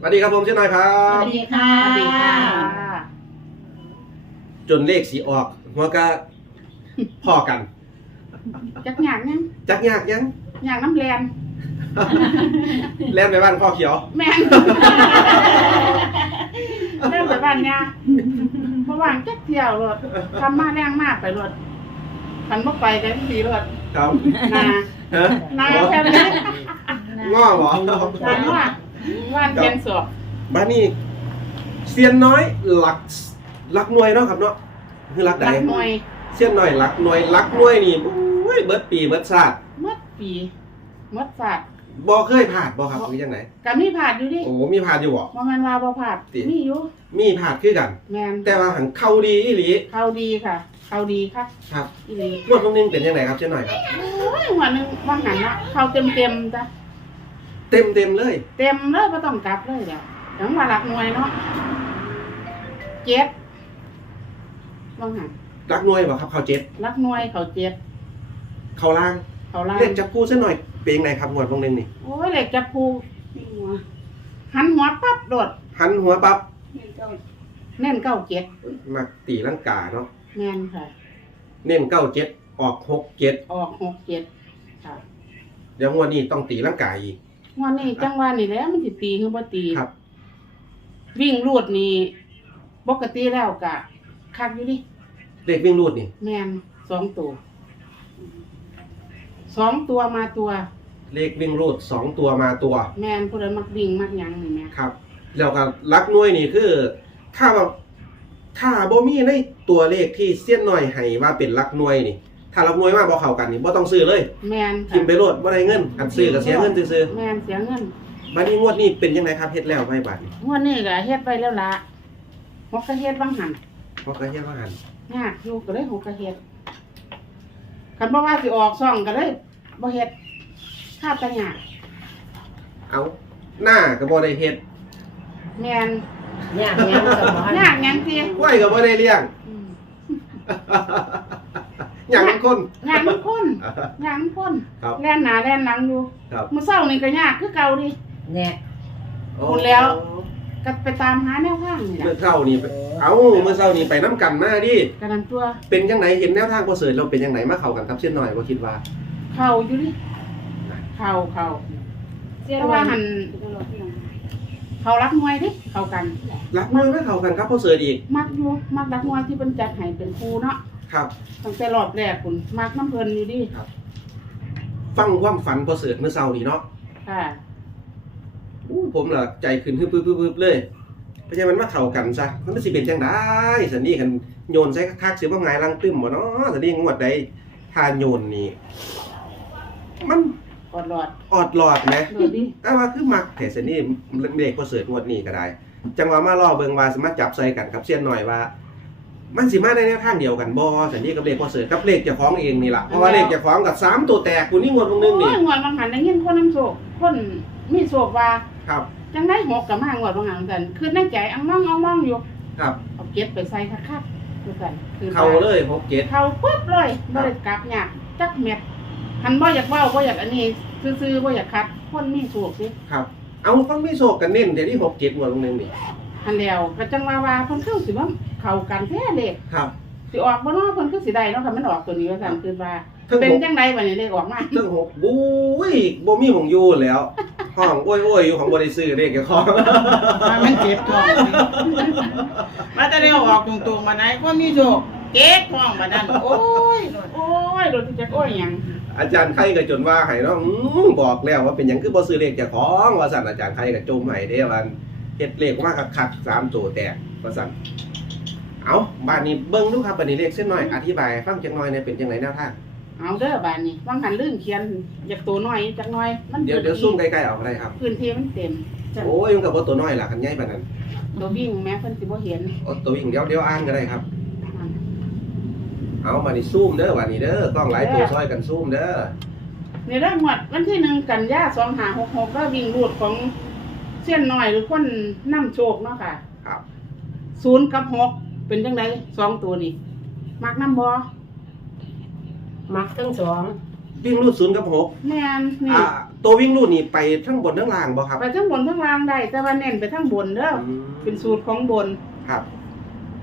สวัสดีครับผมเช่นหน่อยครัสบ วัสดีค่ะ สวัสดีค่ะ จนเลขสีออกหัวก็พ่อกัน จักหยากยังจักยากยังหยากน้ำแลนแล่นไปบ้านพ่อเขียว แม่นเริ่มไปบ้านเนี่ยเพราะว่างจักเที่ยวรถทำมาแรงมากไปรถคันบ่ไปกันสีรถครับนาฮะนาแค่นี้ ง้อหรอนาว่า ว่านเทียนสอบบ้านนี้เซียนน้อยหลักหลักหน่วยเนาะครับเนาะคือหลักใดรักหน่วยเซียนน้อยหลักหน่วยหลักหน่วยนี่โอ้ยเบิดปีเบิดชาติหมดปีหมดศาสตร์บ่เคยผ่านบ่ครับหรือยังไงก็มีผาดอยู่ดิโอ้มีผ่านอยู่บ่บ่แม่นว่าบ่ผาดติมีอยู่มีผ่านคือกันแม่นแต่ว่าหังเข้าดีอีหลีเข้าดีค่ะ เข้าดีค่ะครับอีหลีงวดตรงนึงเป็นยังไงครับเช่นหน่อยครับโอ้ยหัวหนึงว่างหันละเข้าเต็มเต็มๆจ้ะ เต็มเต็มๆเลย เต็มเลยไม่ต้องกลับเลยเดี๋ยวถึงว่าหลักหน่วยเนาะเจ็ดว่างหันหลักหน่วยบ่ครับเขาเจ็ดหลักหน่วยเขาเจ็ดเขาล่างเขาล่างเรียกจับคู่ซะหน่อยเป็นยังไงครับงวดตรงนึงนี่โอ้ยเหล็กจับพูหัวหันหัวปั๊บโดดหันหัวปั๊บแน่นเก้าเจ็ดมาตีลังกาเนาะแม่นค่ะ เน้นเก้าเจ็ดออกหกเจ็ดออกหกเจ็ดค่ะ เดี๋ยวงวดนี้ต้องตีลังกาอีก งวันนี้จังหวะนี่แหล้วมันสิตีคือบ่ตี ครับวิ่งรูดนี่ปกติแล้วกะคักอยู่ดิเลขวิ่งรูดนี่แมนสองตัวสองตัวมาตัว เลขวิ่งรูดสองตัวมาตัว แมนผู้ใดมักวิ่งมักหยังนี่แม่ครับ แล้วก็ลักหน่วยนี่คือ ถ้าแบบถ้าบ่มีในตัวเลขที่เสี้ยนหน่อยให้ว่าเป็นลักหน่วยนี่ ถ้าลักหน่วยมาบ่เข้ากันนี่บ่ต้องซื้อเลยแมนพิมพ์ไปโลดบ่ได้เงินอันซื้อก็เสียเงินซื่อแมนเสียเงินๆบัดนี้งวดนี้เป็นยังไงครับเฮ็ดแล้วไว้บัดนี้งวดนี้ก็เฮ็ดไปแล้วละหกกระเฮ็ดบางหันเพราะก็เฮ็ดว่าหันยากอยู่ก็เลยหกกระเฮ็ดคันบ่ว่าสิออกซ่องก็เลยบ่เฮ็ดค่าแตะยากเอาหน้าก็บ่ได้เฮ็ดแมนยากยังสมองยากหยังสิกล้วยก็บ่ได้เลี้ยง อืม อย่างนั้นคน งานมันคนงานมันคนครับแล่นหน้าแล่นหลังอยู่ครับ มื้อเช้านี่ก็ยากคือเก่าดิ เนี่ยพูดแล้ว ก็ไปตามหาแนวทางนี่แหเมื่ละอเช้านี่ไปเอ้าเมื่อเช้านี่ไปน้ำกันมาดิกันนั้นตัวเป็นยังไงเห็นแนวทางบ่เสริฐเราเป็นยังไงมาเข้ากันครับเช่นหน่อยบ่คิดว่า เข่าอยู่ดิเข่าเข่าเพราะว่าหันเขารักมวยดิเข้ากัน รักมือไม่เข้ากันครับบ่เสริฐอีกมักอยู่มักรักมวยที่เป็นจัดให้เป็นครูเนาะ ครับ ตั้งแต่รอบแรกคุณมักน้ำเพลินอยู่ดิฟังความฝันบ่เสริฐเมื่อเช้านี่เนาะค่ะอู้ผมล่ะใจขึ้นฮึบๆๆๆเลยเพราะฉะนั้นมันมาเข้ากันซะมันสิเป็นจังได๋สันนี่คันโยนใส่คักๆสิบ่หงายหลังตึ้มบ่เนาะสันนี่งวดใดถ้าโยนนี่มันกอดหลอดออดหลอดไหมดูดิแต่ว่าคือมักแต่สันนี่เด็กบ่เสริฐงวดนี้ก็ได้ จังหวะมารอเบิ่งว่าสิมาจับใส่กันกับเสี้ยนหน่อยว่า มันสิมาในแนวทางเดียวกันบ่สันนี่กับเลขบ่เสริฐกับเลขเจ้าของเองนี่ล่ะเพราะว่าเลขเจ้าของกับสามตัวแตกกูนี่งวดลงนึงโอ้นี่ยงวดบางหันได้ยินคนน้ำโศกคนมีโศกว่าครับ จังได้หกกับมางวดบางหันกันคือในใจอังมองอังมองอยู่ครับ เอาเก็บไปใส่คักๆคือกันคือเข้าเลยหกเจ็ดเขาปุ๊บเลยครับบ่ได้กลับยากจักเม็ดหันบ่อยากเว้าบ่อยากอันนี้ซื่อๆบ่อยากคัด คนมีโศกสิครับ เอาต้องมีโศกกันเน้นเดี๋ยวนี้หกเจ็ดงวดลงนึงนี่ หันแล้วก็จังว่าว่าเพิ่นคือสิว่า เข้ากันแท้เด็กครับ สิออกบ่เนาะเพิ่นคือสิได้เนาะคันมันออกตัวนี้ว่าซั่นคือว่า ทั้งเป็นหกจังไดบัดนี้เลขออกมาทั้งหกบุ้ยบ่มีหมองอยู่แล้ว ห้องโอ้ยโอ้ยอยู่ของบริซื้อเลขเจ้าของมันเจ็บท้องมาแต่เร็วออกตรงๆมาไหนก็มีโชคเก๊กท้องมาดันโอ้ยโอ้ยรถจักรโอ้ยหยังอาจารย์ไข่ก็จนว่าให้เนาะอื้อบอกแล้วว่าเป็นหยังคือบ่ซื้อเลขเจ้าของว่าสั่นอาจารย์ไข่ก็จมให้เด้ว่าเฮ็ดเลขมาคักๆสามตัวแตกว่าสั่น เอาบ้านนี้เบิ่งดูครับบัดนี้เลขเส้นน้อย อธิบายให้ฟังจังหน่อยเนี่ยเป็นจังไดแนวทาง เอาเด้อบัดนี้วางหันลืมเขียนอยากตัวน้อยจักหน่อย มันเดี๋ยวเดี๋ยวซูมใกล้ๆเอาก็ได้ครับ พื้นที่มันเต็มโอ้ยมันก็บ่ตัวน้อยล่ะคันใหญ่ปานนั้นตัววิ่งแม้เพิ่นสิบ่เห็นเอาตัววิ่งเดี๋ยวเดี๋ยวอ่านก็ได้ครับ เอาบัดนี้ซูมเด้อบัดนี้เด้อกล้องหลายตัวซอยกันซูมเด้อในเรื่องหมดวันที่หนึ่งกันยา2566ก็วิ่งรูดของเส้นน้อยหรือคนนํโชคเนาะค่ะครับศูนย์กับหก เป็นจังไดสองตัวนี่มักน้ำบ่มักทั้งสองวิ่งรูดศูนย์กับหกแม่นนี่อ่าตัววิ่งรูดนี่ไปทั้งบนทั้งล่างบ่ครับไปทั้งบนทั้งล่างได้ แต่ว่าเน้นไปทั้งบนเด้อออืมเป็นสูตรของบน ครับ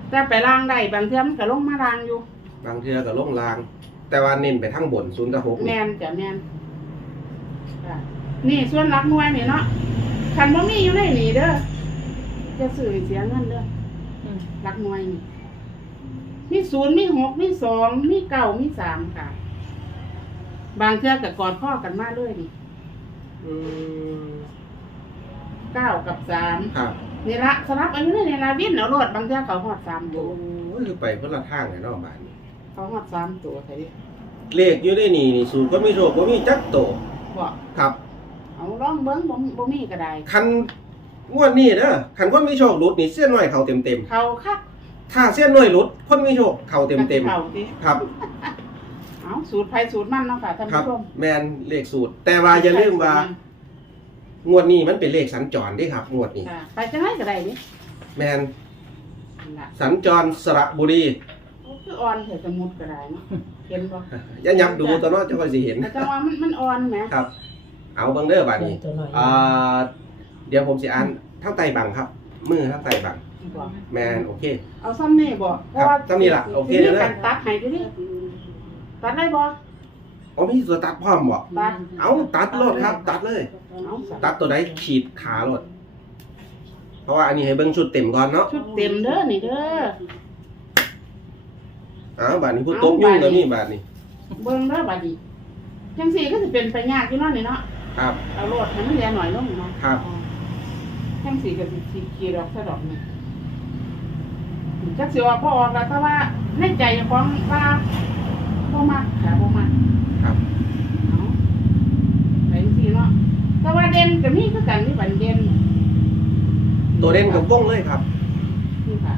แต่ไปล่างได้บางเทื่อมันก็ลงมาล่างอยู่ บางเทือก็ลงล่าง แต่ว่าเน้นไปทั้งบนศูนย์กับหกแม่นจ้ะแม่นค่ะนี่ส่วนรักหน่วยนี่เนาะคันบ่มีอยู่ในนี่เด้อจะซื้อให้เสียเงินเด้ออืม รักหน่วยนี่มีศูนย์มีหกมีสองมีเก้ามีสามค่ะ บางเทื่อก็กอดพ่อกันมาเลยนี่อืมเก้ากับสามครับนี่ละสลับอันนี้นี่ละวิ่นเอารถบางเทื่อเขาหอดสามตัโอ้วยคือไปคนละทางเลยเนาะบ้านนี้เขาหอดสามตัวใช่ดิเลขอยู่ในนี่นี่สูตรก็มีโชคบ่มีจักโต บอกครับ เอาลองเบิ้งบ่บ่มีก็ได้ คัน งวดนี้เด้อคันคนมีโชคหลุดนี่เส้นน้อยเขาเต็มเขาคักๆถ้าเส้นน้อยหลุด คนมีโชคเขาเต็มเขาดิๆครับ เอาสูตรไผสูตรมันเนาะค่ะท่านครับผู้ชมแมนเลขสูตร แต่ว่าอย่าลืมว่างวดนี้มันเป็นเลขสัญจรเด้ครับงวดนี้ ค่ะไปจังไดก็ได้ดิแมนนั่นล่ะสัญจรสระบุรีโอ้คืออ่อนเถอะสมุดก็ได้เนาะเห็นบ่อย่ายับดูตัวเนาะจะค่อยสิเห็นแต่จังว่ามันมันอ่อนแหมครับ เอาเบิ่งเด้อบาดนี้ตัวหน่อยอ่า เดี๋ยวผมสิอ่านทั้งไตบังครับ มือทั้งไตบังบอกแมนโอเค เอาซ้ำนี่บ่เพราะว่าซ้ำนี่ล่ะโอเคสิเดี๋ยวมีนะการตัดให้ดิตัดได้บ่อ๋อมีตัวตัดพร้อมบ่ตัดเอาตัดโลดครับ ตัดเลยเอาซะตัดตัวใดขีดขาโลดเพราะว่าอันนี้ให้เบิ่งชุดเต็มก่อนเนาะชุดเต็มเด้อนี่เด้ออ้าวบาดนี้ผู้ตบยุ่งก็มีบาดนี้เบิ่งเด้อบัดนี้จังซี่ก็สิเป็นไปยากอยู่เนาะนี่เนาะครับเอาโลดให้มันเหลือหน่อยลงเนาะครับ จังซี่ก็สิสิขี่ดอกซะดอกนี่จักสิออกบ่ออกแล้วแต่ว่าในใจของว่าบ่มักค่ะบ่มักครับเอาไปจังซี่เนาะแต่ว่าเด่นก็มีคือกันนี่บัดเด่นตัวเด่นกับวงเลยครับนี่ค่ะ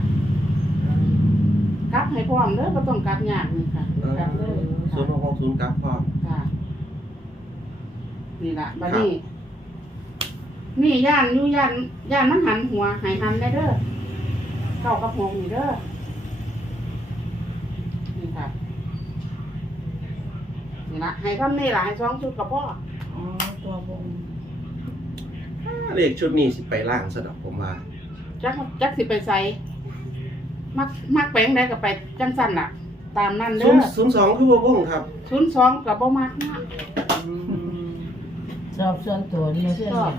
กลับให้พร้อมเด้อบ่ต้องกลับยากนี่ค่ะกลับเลยศูนย์หกหกศูนย์ครับพ่อค่ะนี่ล่ะบัดนี้ นี่ย่านอยู่ย่านย่านมันหันหัวให้หันได้เด้อเข้ากับหงนี่เด้อนี่ค่ะนี่ละให้ทำนี่ล่ะให้สองชุดกับพ่ออ๋อตัววงเลขชุดนี้สิไปล่างสะดอกผมว่าจักจักสิไปใส่มักมักแปลงได้ก็ไปจังสั้นล่ะ ตามนั่นเด้ศูอนย์ศูนย์สองคือว่าวงครับศูนย์สองกับบ่มักนะ ชอบส่วนตัวนี่เพื่อน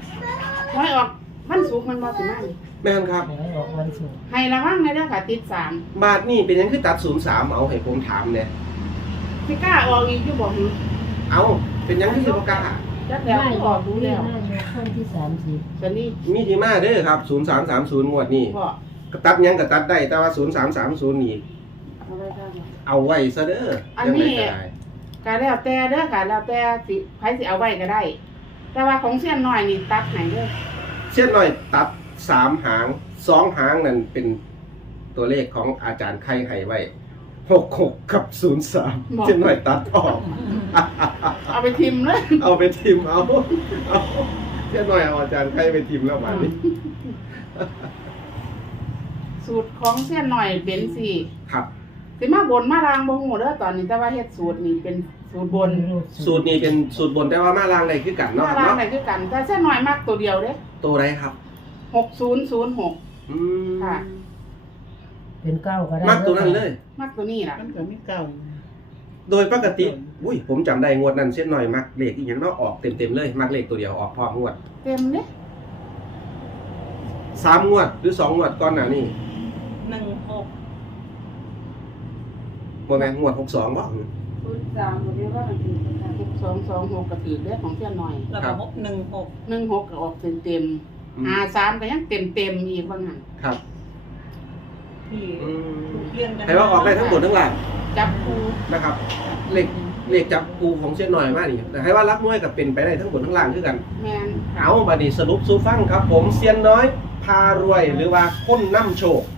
ก็ไว้ออกวันศุกร์มันบ่สิมานี่แม่นครับไหนออกวันศุกร์ให้ระวังเลยเด้อค่ะติดสามบาทนี่เป็นหยังคือตัดศูนย์สามเอาให้ผมถามเนี่ยสิกล้าออกอีกอยู่บ่หือเอาเป็นหยังคือสิบกล้าจักแล้วออกดูแล้วหน้ายกขั้นที่สามสิบจะนี่มีที่มาเด้อครับศูนย์สามสามศูนย์งวดนี่พ่อก็ตัดหยังก็ตัดได้แต่ว่าศูนย์สามสามศูนย์นี่เอาไว้ได้บ่ เอาไว้ซะเด้ออันยังนี้ไงก็ได้ก็แล้วแต่เด้อค่ะแล้วแต่สิใครสิเอาไว้ก็ได้ แต่ว่าของเสี้ยนน้อยนี่ตัดให้เด้อเช่นหน่อยตัดสามหางสองหางนั่นเป็นตัวเลขของอาจารย์ไข่ไห้ไว้หกหกกับศูนย์สามเช่นหน่อยตัดออก เอาไปทิมเลยเอาไปทิมเอาเอาเช่นหน่อยเอาอาจารย์ไข่ไปทิมแล้วมานี่สูตรของเสี้ยนน้อยเป็นสิครับสิมาบนมาลางบ่ฮู้เด้อตอนนี้แต่ว่าเฮ็ดสูตรนี่เป็น สูตรบนสูตรนี้เป็นสูตรบนแต่ว่ามาลางใดคือกันเนาะมาครับลางเนาะได้คือกัน แต่เสี้ยนน้อยมักตัวเดียวเด้ตัวไรครับ6006อืมค่ะ เป็นเก้าก็ได้มักตัวนั้นเลยมักตัวนี้ล่ะ มันก็มีเก่าอยู่โดยปกติอุ้ยผมจำได้งวดนั้นเช่นหน่อยมักเลขอีกอย่างเนาะออกเต็มๆเลยมักเลขตัวเดียวออกพร้อมงวดเต็มเด้สามงวดหรือสองงวดก่อนหน้านี้หนึ่งหกโมแมนงวดหกสองบ่ ศูนย์สามบ่ได้ว่ามันคือ226ก็ถือเด้อของเสี้ยนน้อยแล้วก็หกหนึ่งหก16ก็ออกเต็มอืมๆ53ก็ยังเต็มๆอีกว่างั้นครับที่อืมเรียนกันแต่ว่าออกได้ทั้งหมดทั้งหลังจับคู่นะครับเลขเลขจับกูของเช่นหน่อยมากนี่แต่ให้ว่ารักน้อยกับเป็นไปได้ทั้งหมดทั้งหลังคือกัน แม่นเอาบัดนี้สรุปสู่ฟังครับ ผมเซียนน้อย พารวยหรือว่าคนน้ำโชคห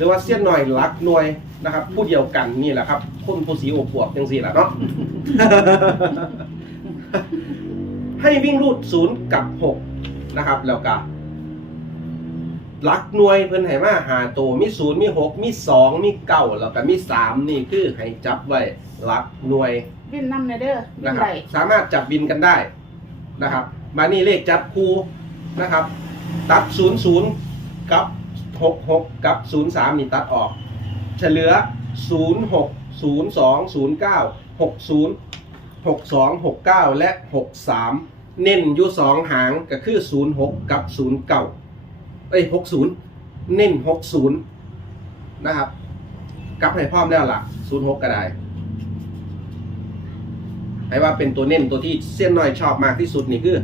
รือว่าเซียนน้อยรักหน่วยนะครับ ผู้เดียวกันนี่แหละครับคนผู้สีอบอวบจังสี่แหละเนาะ ให้วิ่งรูดศูนย์กับหกนะครับ แล้วก็ลักหน่วยเพิ่นให้มาหาโตวมีศูนย์มีหกมีสองมีเก้าแล้วก็มีสามนี่คือให้จับไว้ลักหน่วยวิ่นน้ำในเด้อวิ่นะนครับใดสามารถจับบินกันได้นะครับ มานี่เลขจับคูนะครับ ตัด0 0กับ 6 6 กับ 0 3 นี่ตัดออก เฉลือ 0 6 0 2 0 9 6 0 6 2 6 9 และ 6 3 เน้นอยู่สองหางก็คือ 0 6 กับ 0 9 เอ้ย 60 เน้น 60 นะครับกลับให้พร้อมแล้วล่ะ 0 6 ก็ได้ให้ว่าเป็นตัวเน้นตัวที่เส้นน้อยชอบมากที่สุดนี่คือ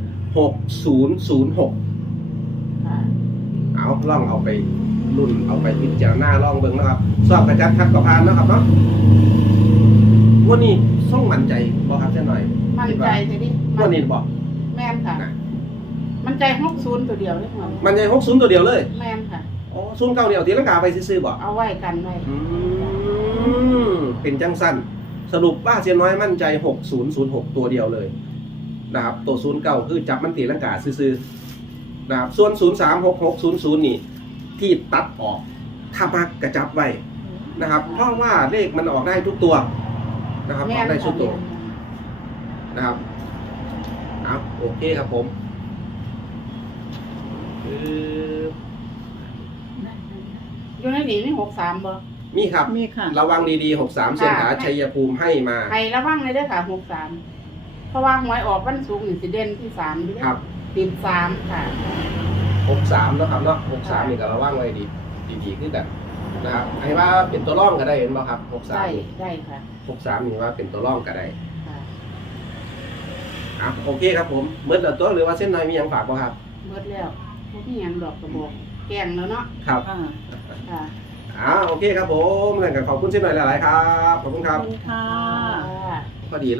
6006ค่ะเอาล่องเอาไป รุ่นเอาไปพิจารณาล่องเบิ่งนะครับสอบกระจัดทักกระพานนะครับเนาะวันนี้ส่งมั่นใจบ่ครับเส้นหน่อยมั่นใจจะดิวันนี้บอกแม่นค่ะนะมันใจหกศูนย์ตัวเดียวเลยค่ะมันใจ60ตัวเดียวเลย แม่นค่ะอ๋อศูนย์เก้าเดียวตีลังกาไปซื้อๆบ่เอาไว้กันไว้อืมเป็นจังสั้นสรุปว่าเสียน้อยมั่นใจ6006ตัวเดียวเลยนะครับตัวศูนย์เก้าคือจับมันตีลังกาซื้อๆนะครับส่วน036600นี่ ที่ตัดออก ถ้ามักกระจับไว้นะครับ เพราะว่าเลขมันออกได้ทุกตัวนะครับอแม่อนกได้ทุค่ะกตัวนะครับเอาโอเคครับผมคืออยู่ในนี้มีหกสามบ่มีครับ มีค่ะ ระวังดีๆ63เส้นขาชัยภูมิให้มาให้ระวังเลยเด้อค่ะหกสามเพราะว่าหวยออกวันศุกร์นี่สิเด่นที่สามอยู่เด้อครับติดสามค่ะ 63แล้วครับเนาะ63นี่ก็ระวังไว้ดีดีๆคือกันนะครับให้ว่าเป็นตัวร่องก็ได้เห็นบ่ครับได้63นี่ได้ค่ะ63นี่ว่าเป็นตัวร่องก็ได้ค่ะอะโอเคครับผมเมื่อตัวหรือว่าเส้นในมีหยังฝากบ่ครับ เบิดแล้วพวกนี้ยังดอกกระบอกแกงแล้วเนาะครับค่ะค่ะอ่าโอเคครับผมงั้นก็ขอบคุณเส้นหน่อยหลายๆครับขอบคุณครับขอบคุณค่ะ ค่ะ พอดีเลย